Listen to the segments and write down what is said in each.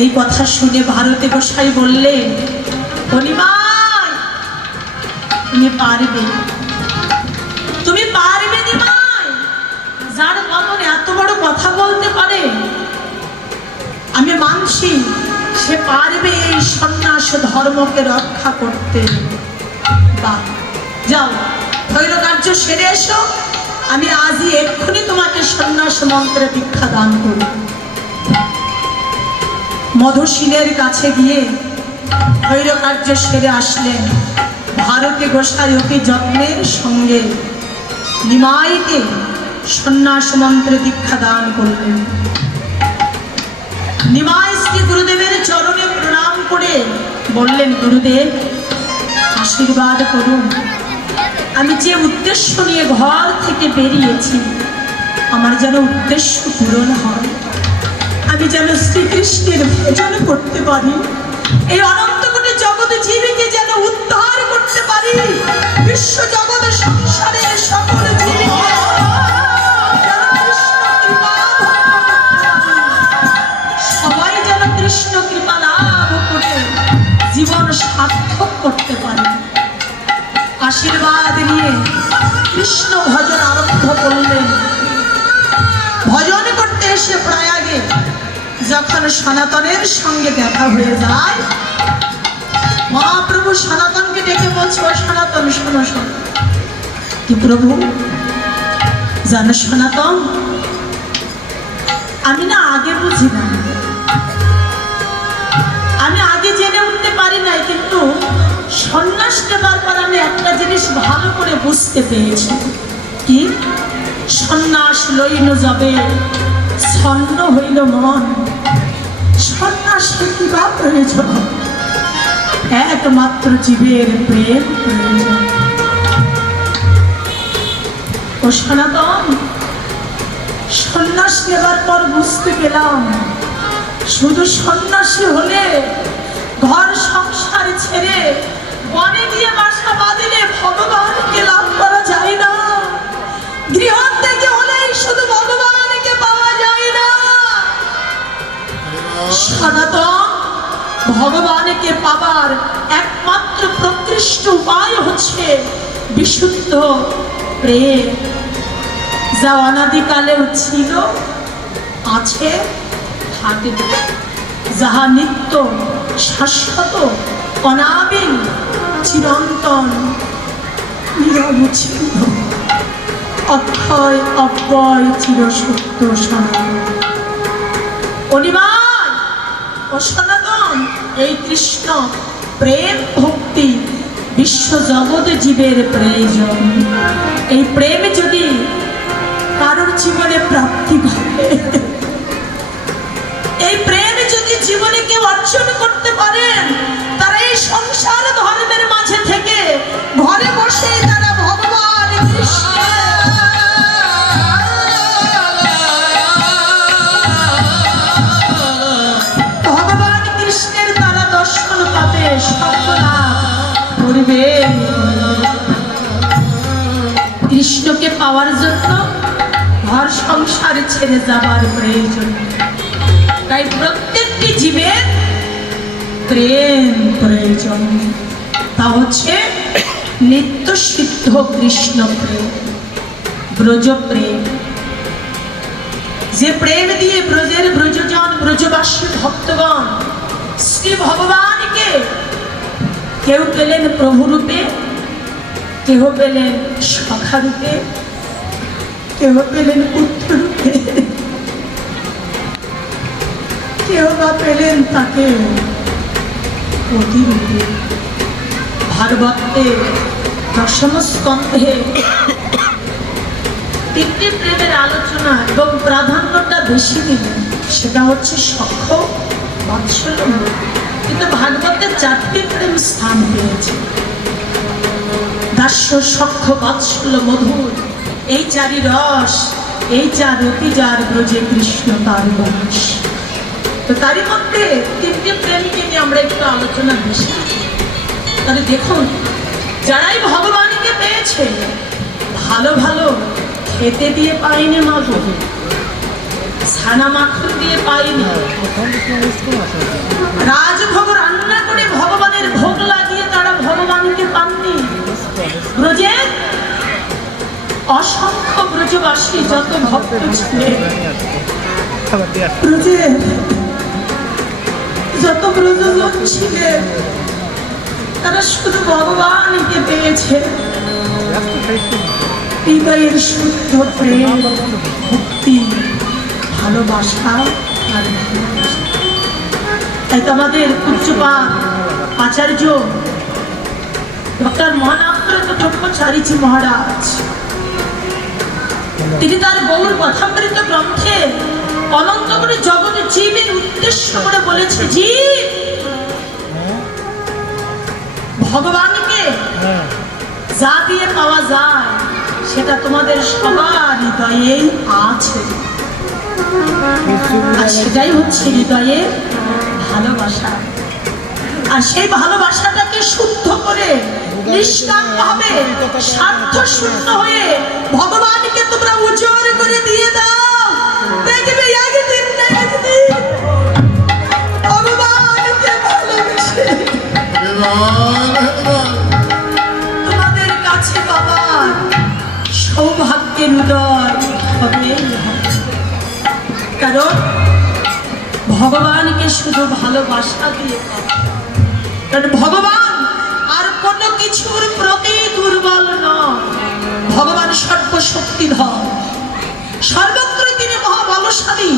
এই কথা শুনে ভারতী গোসাই বললেন, নিমাই তুমি পারবে, তুমি পারবে নিমাই। যার মতন এত বড় কথা বলতে পারে আমি মানছি, সে পারবে এই সন্ন্যাস ধর্মকে রক্ষা করতে। বাহ, যাও ধৈর্যকার্য সেরে এসো, আমি আজই এক্ষুনি তোমাকে সন্ন্যাস মন্ত্রে দীক্ষা দান করি। মধুশীলের কাছে গিয়ে ধৈর্যকার্য সেরে আসলেন। ভারতী গোসাই অতি যত্নের সঙ্গে নিমাইকে সন্ন্যাস মন্ত্রে দীক্ষা দান করলেন। নিমাই শ্রী গুরুদেবের চরণে প্রণাম করে বললেন, গুরুদেব আশীর্বাদ করুন, আমি যে উদ্দেশ্য নিয়ে ঘর থেকে বেরিয়েছি আমার যেন উদ্দেশ্য পূরণ হয়, আমি যেন শ্রীকৃষ্ণের ভজন করতে পারি, এই অনন্ত কোটি জগৎ জীবীকে যেন উদ্ধার করতে পারি, বিশ্ব জগৎ সংসারের সকল জীবীকে সবাই যেন কৃষ্ণ কৃপা লাভ করে জীবন সার্থক করতে পারে। আশীর্বাদ নিয়ে কৃষ্ণ ভজন আরম্ভ করলেন। ভজন করতে এসে প্রয়াগে যখন সনাতনের সঙ্গে দেখা হয়ে যায়, মহাপ্রভু সনাতনকে ডেকে বলছে, ও সনাতন শোনো শোনো। কি প্রভু? জানো সনাতন, আমি না আগে বুঝি না, আমি আগে জেনে উঠতে পারি নাই, কিন্তু সন্ন্যাস নেবার পর আমি একটা জিনিস ভালো করে বুঝতে পেরেছি। কি? সন্ন্যাস লইল যাবে ছন্ন হইল মন, সন্ন্যাসে কি বা প্রয়োজন? একমাত্র জীবের প্রেম প্রয়োজন। ও সনাতন, সন্ন্যাস নেবার পর বুঝতে পেলাম শুধু সন্ন্যাসী হলে, ঘর সংসার ছেড়ে বনে গিয়ে বাসা বাঁধিলে ভগবানকে লাভ করা যায় না। গৃহ থেকে হলেই শুধু ভগবানকে পাওয়া যায় না। সনাতন, ভগবানকে পাবার একমাত্র প্রকৃষ্ট উপায় হচ্ছে বিশুদ্ধ প্রেম, যা অনাদিকালেও ছিল, আছে, থাকবে, যাহা নিত্য শাশ্বত অনাবিল চিরন্তন নিরবচ্ছিন্ন অক্ষয় অব্যয় চিরসত্য সনাতন। অনিবার্য ও সনাতন, এই কৃষ্ণ প্রেম ভক্তি বিশ্ব জগৎ জীবের প্রয়োজন। এই প্রেম যদি কারোর জীবনে প্রাপ্তি ঘটে, এই প্রেম যদি জীবনে কেউ অর্জন করতে পারেন, তারা এই সংসার ধর্মের মাঝে থেকে ঘরে বসে তারা ভগবান কৃষ্ণের তারা দর্শন পাবে, করবে। কৃষ্ণকে পাওয়ার জন্য ঘর সংসার ছেড়ে যাবার প্রয়োজন। তাই প্রত্যেকটি জীবের প্রেম প্রয়োজন, তা হচ্ছে নিত্য সিদ্ধ কৃষ্ণ প্রেম, ব্রজ প্রেম। যে প্রেম দিয়ে ব্রজের ব্রজজন ব্রজবাসী ভক্তগণ শ্রী ভগবানকে কেউ পেলেন প্রভু রূপে, কেউ পেলেন সখা রূপে, কেউ পেলেন পুত্র রূপে, কেউ বা পেলেন তাকে পতিরূপে। ভাগবতে দশম স্কন্ধে তিনটি প্রেমের আলোচনা এবং প্রাধান্যটা বেশি দিলেন, সেটা হচ্ছে সখ্য, বাৎসল্য, কিন্তু ভাগবতে চারটি প্রেম স্থান পেয়েছে। দাস্য, সখ্য, বাৎসল্য, মধুর, এই চারি রস, এই চার রতি যার ব্রজে কৃষ্ণ তার বংশ। তো তারই মধ্যে তিনটি প্রেমকে নিয়ে আমরা একটু আলোচনা বেশি। তাহলে দেখুন, যারাই ভগবানকে পেয়েছে, ভালো ভালো খেতে দিয়ে পায়নি মাগো, ছানা মাখন দিয়ে পাইনি, রাজভোগ রান্না করে ভগবানের ভোগ লাগিয়ে তারা ভগবানকে পাননি। ব্রজের অসংখ্য ব্রজবাসী যত ভক্ত ছিলেন, ব্রজের যত ব্রজজন ছিলেন, তারা শুধু ভগবানকে পেয়েছে। হৃদয়ের শুদ্ধ প্রেম, ভক্তি, ভালোবাসা আর ভালোবাসা। তাই তো আমাদের পূজ্যপাদ আচার্য ডক্টর মহানামপ্রত ব্রহ্মচারীজি মহারাজ, তিনি তার গৌর কথামৃত গ্রন্থে অনন্ত করে জগৎ জীবের উদ্দেশ্য করে বলেছে, জীব ভগবানকে যা দিয়ে পাওয়া যায় সেটা তোমাদের সবার হৃদয়ে আছে, আর সেটাই হচ্ছে হৃদয়ের ভালোবাসা। আর সেই ভালোবাসাটাকে শুদ্ধ করে নিষ্কাম ভাবে স্বার্থ শূন্য হয়ে ভগবানকে তোমরা উজাড় করে দিয়ে দাও, দেখবে একদিন না একদিন ভগবানকে ভালোবেসে তোমাদের কাছে বাবার সৌভাগ্যের উদয় হবে। কারণ ভগবানকে শুধু ভালোবাসা দিয়ে পাওয়া, কারণ ভগবান আর কোনো কিছুর প্রতি দুর্বল নয়। ভগবান সর্বশক্তিধর, সর্বত্র তিনি মহাবলশালী,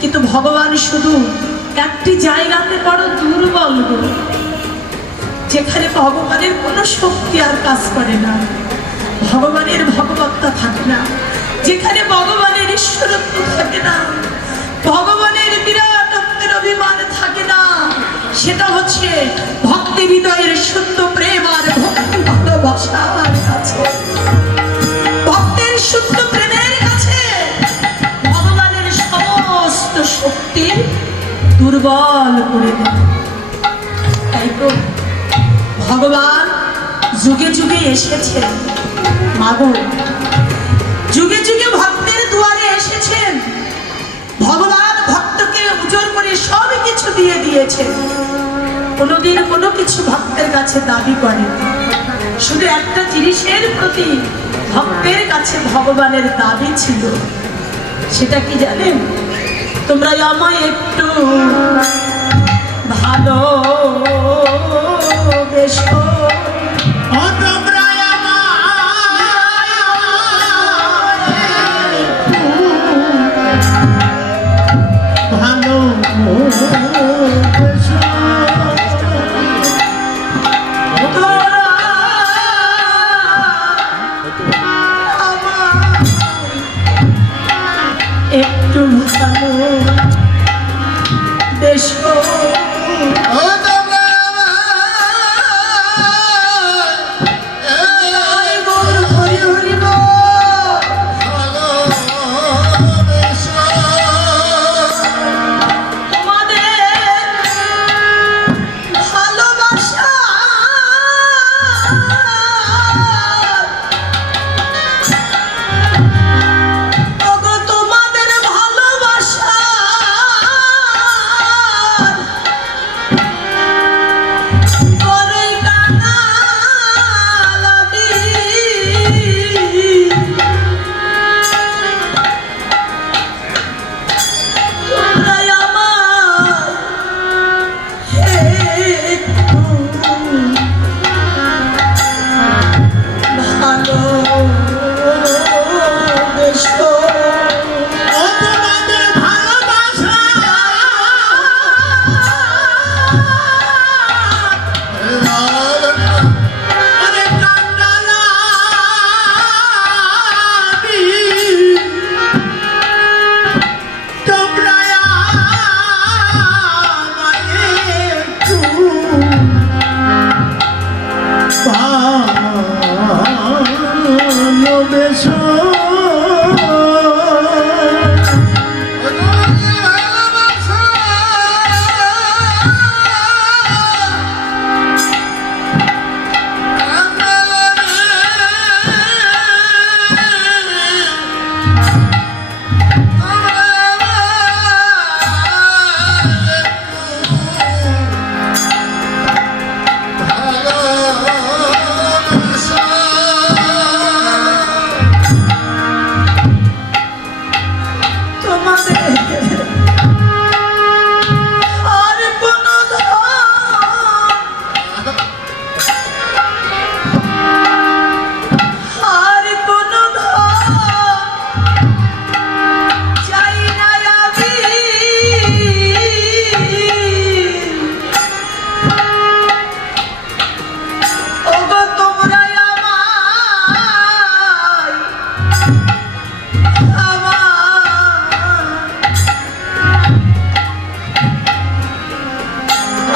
কিন্তু ভগবান শুধু একটি জায়গাতে বড় দুর্বল, যেখানে ভগবানের কোনো শক্তি আর কাজ করে না, ভগবানের ভগবত্তা থাকে না, যেখানে ভগবানের ঈশ্বরত্ব থাকে না, ভগবানের বিরাটত্বের অভিমান থাকে না, সেটা হচ্ছে ভক্তি হৃদয়ের শুদ্ধ প্রেম আর ভক্তি ভালোবাসার কাছে। ভক্তের শুদ্ধ প্রেমের কাছে ভগবানের সমস্ত শক্তি দুর্বল করে দেয়। তাই তো ভগবান যুগে যুগে এসেছেন, মাগো যুগে যুগে ভক্তের দুয়ারে এসেছেন। ভগবান ভক্তকে উজাড় করে সব কিছু দিয়ে দিয়েছে, কোনোদিন কোনো কিছু ভক্তের কাছে দাবি করে। শুধু একটা জিনিসের প্রতি ভক্তের কাছে ভগবানের দাবি ছিল, সেটা কি জানেন? তোমরা আমায় একটু ভালোবেসো, একটু ভালোবেসো।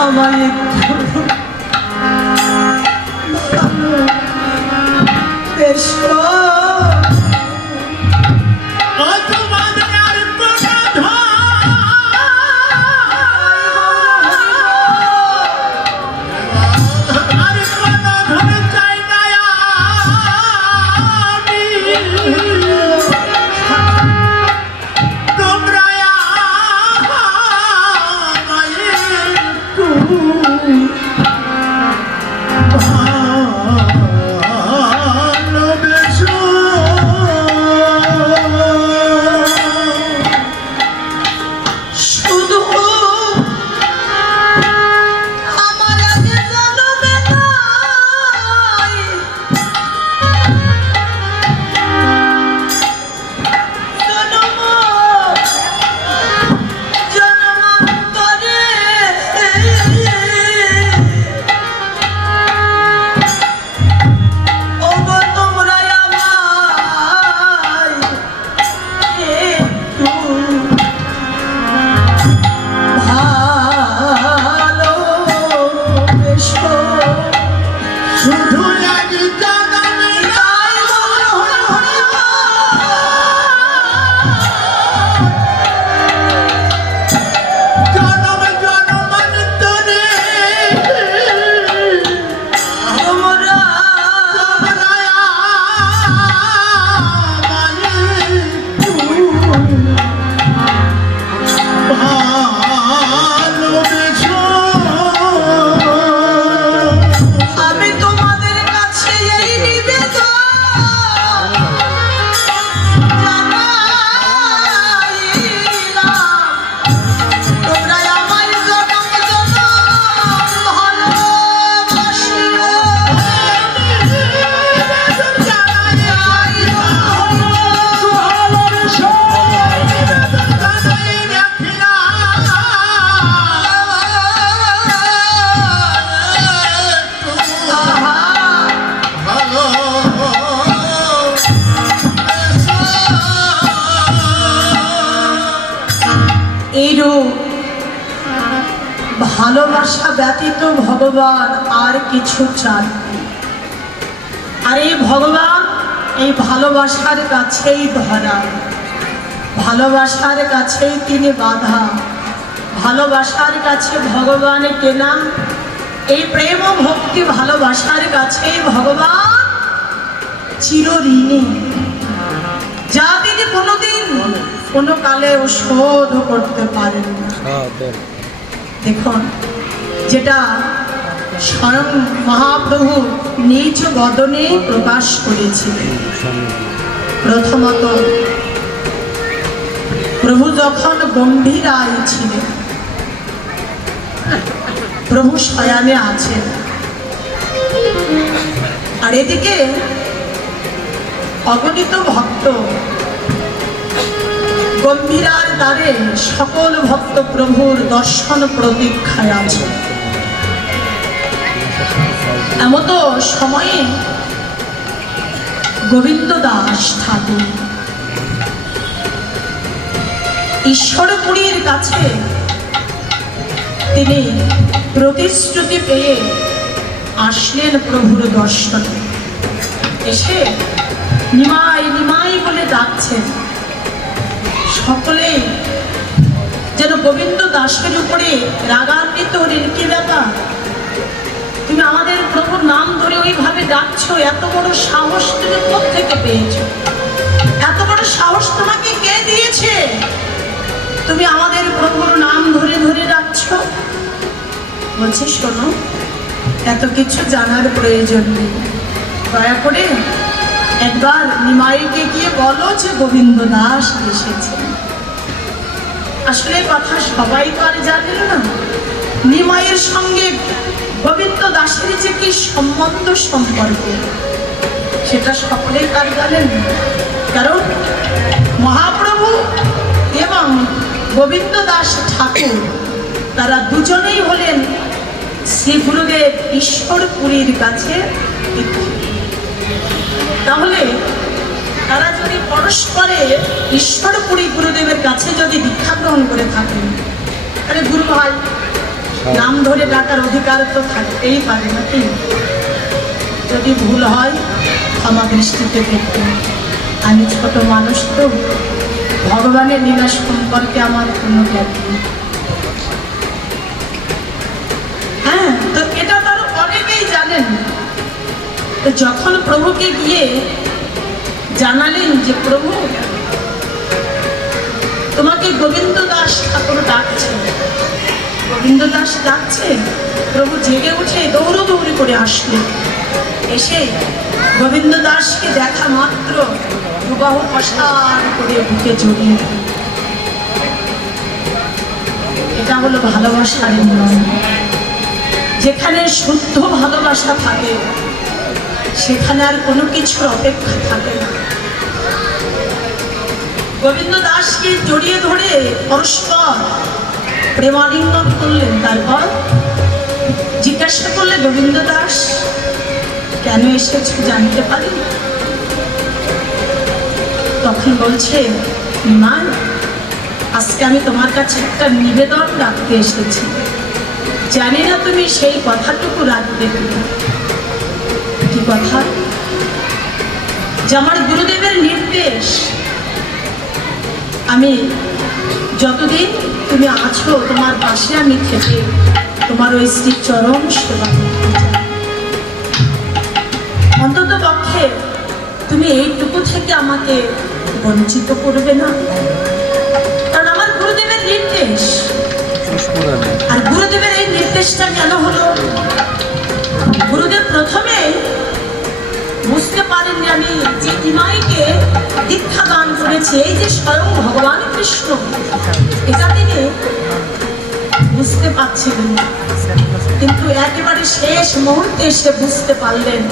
আমায় একটু ভালোবেসো। ভালোবাসা ব্যতীত ভগবান আর কিছু চান। আর এই ভগবান এই ভালোবাসার কাছেই ধরা, ভালোবাসার কাছেই তিনি বাধা, ভালোবাসার কাছে ভগবান কেনা। এই প্রেম ও ভক্তি ভালোবাসার কাছেই ভগবান চিরঋণী, যা তিনি কোনোদিন কোনো কালে শোধ করতে পারেন না। দেখুন, যেটা স্বয়ং মহাপ্রভু নিজ বদনে প্রকাশ করেছিলেন। প্রথমত, প্রভু যখন গম্ভীরায় ছিলেন, প্রভু শয়ানে আছেন, আর এদিকে অগণিত ভক্ত গম্ভীরার দ্বারে সকল ভক্ত প্রভুর দর্শন প্রতীক্ষায় আছে। এমত সময়ে গোবিন্দ দাস ঠাকুর ঈশ্বরপুরীর কাছে তিনি প্রতিশ্রুতি পেয়ে আসলেন প্রভুর দর্শনে। এসে নিমাই নিমাই বলে ডাকছেন। সকলে যেন গোবিন্দ দাসের উপরে রাগান্বিত হলেন। কি ব্যাপার, তুমি আমাদের প্রভুর নাম ধরে ওইভাবে ডাকছো, এত বড় সাহস তুমি কোত্থেকে পেয়েছো? এত বড় সাহস তোমাকে কে দিয়েছে? তুমি আমাদের প্রভুর নাম ধরে ধরে ডাকছো। বলছে, শোনো, এত কিছু জানার প্রয়োজন নেই, দয়া করে একবার নিমাইকে গিয়ে বলো যে গোবিন্দ দাস এসেছে। আসলে কথা সবাই তো আর জানেন না। নিমাইয়ের সঙ্গে গোবিন্দ দাসের যে কি সম্বন্ধ সম্পর্ক, সেটা সকলেই তার জানেন। কারণ মহাপ্রভু এবং গোবিন্দ দাস ঠাকুর তারা দুজনেই হলেন শ্রী গুরুদেব ঈশ্বরপুরীর কাছে। তাহলে তারা যদি পরস্পরে ঈশ্বরপুরী গুরুদেবের কাছে যদি দীক্ষা গ্রহণ করে থাকেন, তাহলে গুরু ভাই নাম ধরে ডাকার অধিকার তো থাকতেই পারে নাকি? যদি ভুল হয় ক্ষমা দৃষ্টিতে দেখবেন। আমি ছোট মানুষ তো, ভগবানের লীলা সম্পর্কে আমার কোনো জ্ঞান নেই। হ্যাঁ, তো এটা তার অনেকেই জানেন। তো যখন প্রভুকে গিয়ে জানালেন যে প্রভু তোমাকে গোবিন্দ দাস ঠাকুর ডাকছে, গোবিন্দ দাস ডাকছে, প্রভু জেগে উঠে দৌড়ি করে আসলেন। এসে গোবিন্দ দাসকে দেখা মাত্র দুবাহু প্রসার করে বুকে জড়িয়ে দিলেন। এটা হলো ভালোবাসার নিয়ম। যেখানে শুদ্ধ ভালোবাসা থাকে সেখানে আর কোনো কিছুর অপেক্ষা থাকে না। গোবিন্দ দাসকে জড়িয়ে ধরে পরস্পর প্রেমালিঙ্গন করলেন। তারপর জিজ্ঞাসা করলে, গোবিন্দ দাস কেন এসেছো জানতে পারি? তখন বলছে, মা আজকে আমি তোমার কাছে একটা নিবেদন রাখতে এসেছি, জানি না তুমি সেই কথাটুকু রাখবে কিনা। কি কথা? যে আমার গুরুদেবের নির্দেশ, আমি যতদিন তুমি আছো তোমার পাশে আমি থেকে তোমার ওই শ্রী চরণ সেবা করতে চাই। অন্তত পক্ষে তুমি এইটুকু থেকে আমাকে বঞ্চিত করবে না, কারণ আমার গুরুদেবের নির্দেশ। আর গুরুদেবের এই নির্দেশটা কেন হলো? গুরুদেব প্রথমে বুঝতে পারেন যে আমি যে ইমাইকে দীক্ষা দান করেছি, এই যে স্বয়ং ভগবান কৃষ্ণ, এটা তিনি বুঝতে পারছিলেন। কিন্তু একেবারে শেষ মুহূর্তে এসে বুঝতে পারলেন,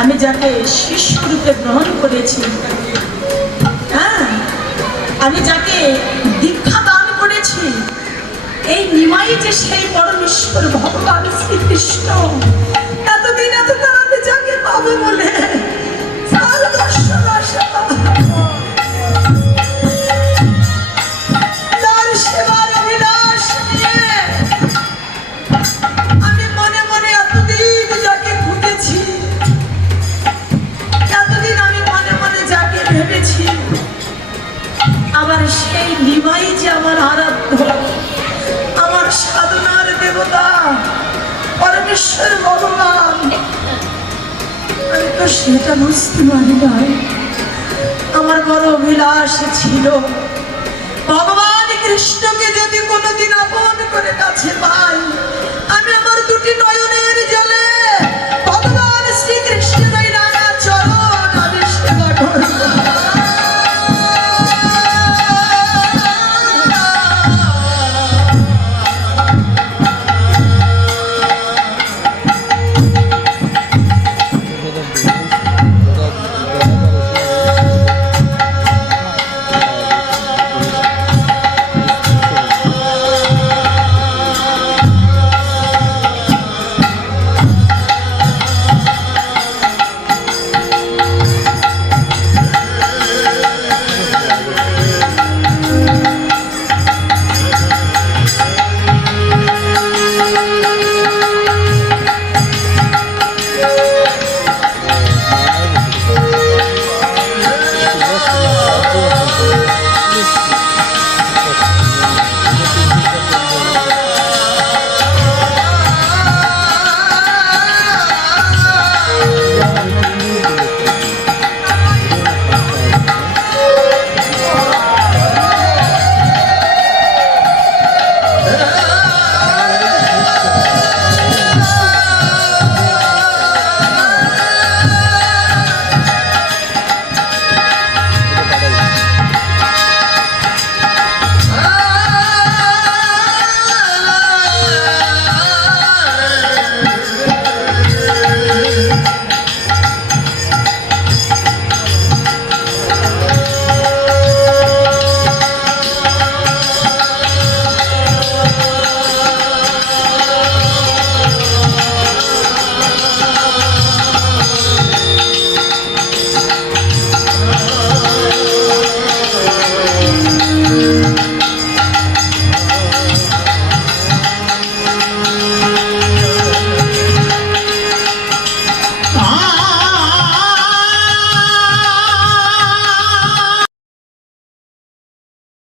আমি যাকে শিষ্য রূপে গ্রহণ করেছি, হ্যাঁ, আমি যাকে দীক্ষা দান করেছি, এই নিমাই যে সেই পরমেশ্বর ভগবান শ্রীকৃষ্ণ, এতদিন এতকাল আমি যাকে পাবো বলে তার দর্শন আসা, তার সেবার অভিলাষ নিয়ে আমি মনে মনে এতদিন যাকে খুঁজেছি, এতদিন আমি মনে মনে যাকে ভেবেছি, আবার সেই নিমাই যে আমার আরাধ্য, আমার সাধনার দেবতা পরমেশ্বর ভগবান, আমি তো সেটা বুঝতে পারি নাই। আমার বড় অভিলাষ ছিল ভগবান কৃষ্ণকে যদি কোনোদিন আপন করে কাছে পাই, আমি আমার দুটি নয়ন